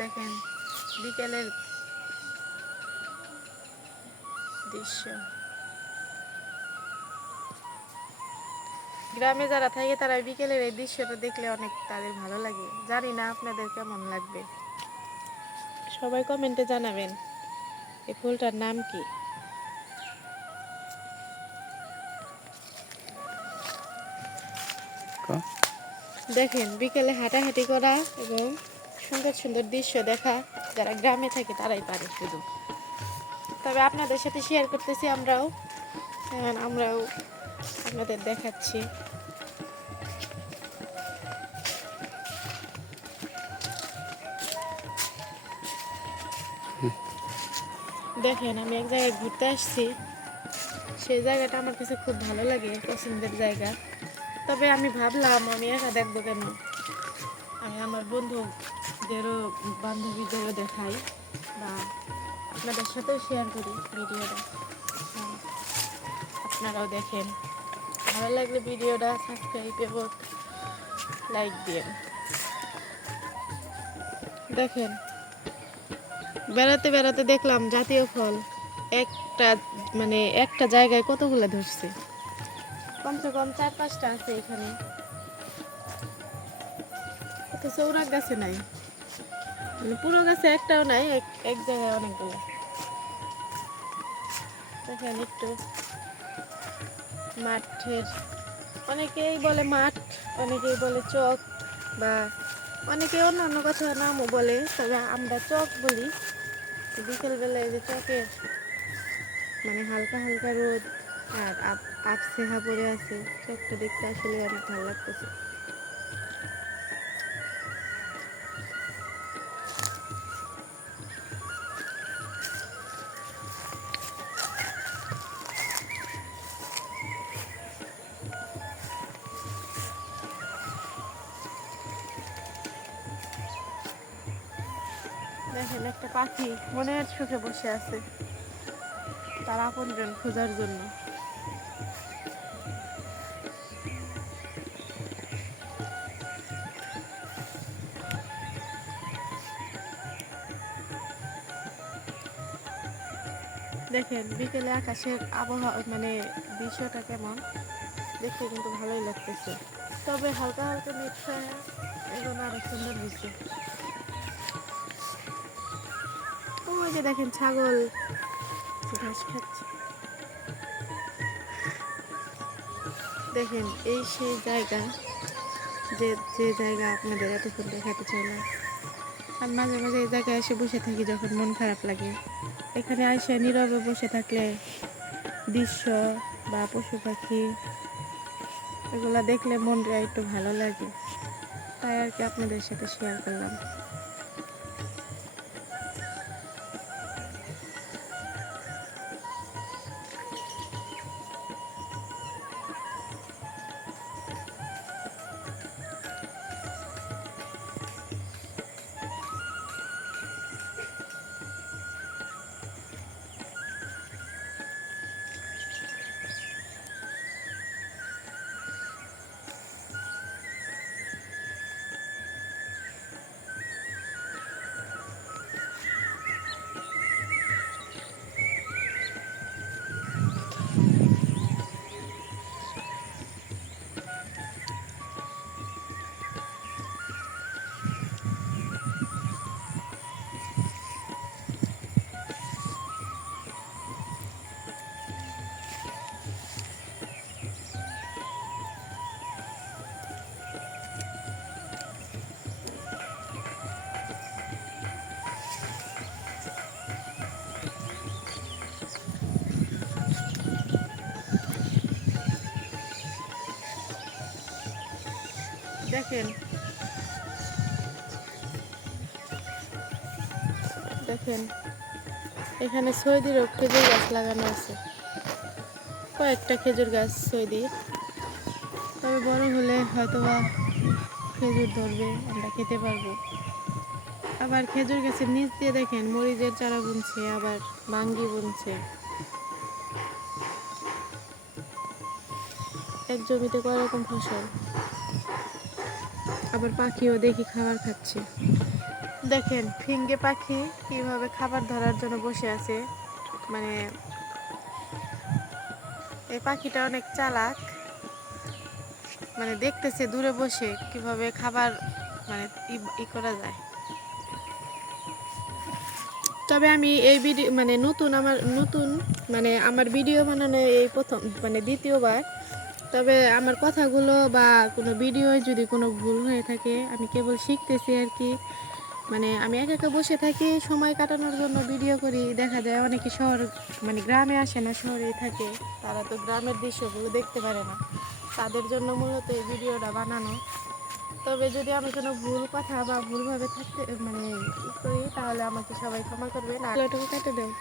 দেখেন বিকেলের দৃশ্য। গ্রামে যারা থাকে তারা বিকেলের এই দৃশ্যটা দেখলে অনেক তাদের ভালো লাগে। জানি না আপনাদের কেমন লাগবে, সবাই কমেন্টে জানাবেন এই ফুলটার নাম কি। দেখেন বিকেলে হাঁটাহাঁটি করা এবং সুন্দর সুন্দর দৃশ্য দেখা যারা গ্রামে থাকে তারাই পারে শুধু। তবে আপনাদের সাথে শেয়ার করতেছি আমরাও আপনাদের দেখাচ্ছি। দেখেন আমি এক জায়গায় ঘুরতে আসছি, সেই জায়গাটা আমার কাছে খুব ভালো লাগে, পছন্দের জায়গা। তবে আমি ভাবলাম আমি একা দেখবো কেন, আমি আমার বন্ধুদেরও বান্ধবীদেরও দেখাই বা আপনাদের সাথেও শেয়ার করি ভিডিওটা, আপনারাও দেখেন। ভালো লাগলে ভিডিওটা সাবস্ক্রাইব এবং লাইক দিন। দেখেন বেড়াতে বেড়াতে দেখলাম জাতীয় ফল একটা জায়গায় কতগুলো ধরছে, কমসে কম 4-5টা আছে এখানে, অথচ ওনার গাছে নাই, পুরো গাছে একটাও নাই, এক জায়গায় অনেকগুলো। দেখেন একটু মাঠের, অনেকেই বলে মাঠ, অনেকেই বলে চক, বা অনেকে অন্য অন্য কথা নামও বলে, তবে আমরা চক বলি। বিকেলবেলায় যে চকের হালকা হালকা রোদ আর আবছেহা পড়ে আছে, চকটা দেখতে আসলে অনেক ভালো লাগতেছে। দেখেন একটা পাখি মনের সুখে বসে আছে তার আপনজন খোঁজার জন্য। দেখেন বিকেলে আকাশের আবহাওয়া দৃশ্যটা কেমন, দেখতে কিন্তু ভালোই লাগতেছে। তবে হালকা হালকা মেঘ ছায়া, এগুলো আরো সুন্দর হয়েছে। ওই যে দেখেন ছাগল ঘাস খাচ্ছে। দেখেন এই সেই জায়গা, যে যে জায়গা আপনাদের এতক্ষণ দেখাতে চাইলাম। আর মাঝে মাঝে এই জায়গায় এসে বসে থাকি যখন মন খারাপ লাগে। এখানে এসে নীরবে বসে থাকলে দৃশ্য বা পশু পাখি এগুলা দেখলে মনটা একটু ভালো লাগে, তাই আর কি আপনাদের সাথে শেয়ার করলাম। দেখেন দেখেন এখানে সৌদিরও খেজুর গাছ লাগানো আছে, কয়েকটা খেজুর গাছ সৌদির। তবে বড় হলে হয়তোবা খেজুর ধরবে, আমরা খেতে পারবো। আবার খেজুর গাছের নিচ দিয়ে দেখেন মরিচের চারা বুনছে, আবার বাঙ্গি বুনছে। এক জমিতে কয় রকম ফসল। আবার পাখিও দেখি খাবার খাচ্ছে। দেখেন ফিঙ্গে পাখি কিভাবে খাবার ধরার জন্য বসে আছে। মানে এই পাখিটা অনেক চালাক, মানে দেখতেছে দূরে বসে কিভাবে খাবার মানে ই করা যায়। তবে আমি এই ভিডিও মানে নতুন মানে আমার ভিডিও বানানো এই প্রথম মানে দ্বিতীয়বার। তবে আমার কথাগুলো বা কোনো ভিডিও যদি কোনো ভুল হয়ে থাকে আমি কেবল শিখতেছি আর কি। মানে আমি একা একা বসে থাকি সময় কাটানোর জন্য ভিডিও করি। দেখা যায় অনেকে শহর মানে গ্রামে আসে না, শহরেই থাকে, তারা তো গ্রামের দৃশ্যগুলো দেখতে পারে না, তাদের জন্য মূলত এই ভিডিওটা বানানো। তবে যদি আমি কোনো ভুল কথা বা ভুলভাবে থাকতে মানে ই করি তাহলে আমাকে সবাই ক্ষমা করবে না, এটুকু কেটে দেয়।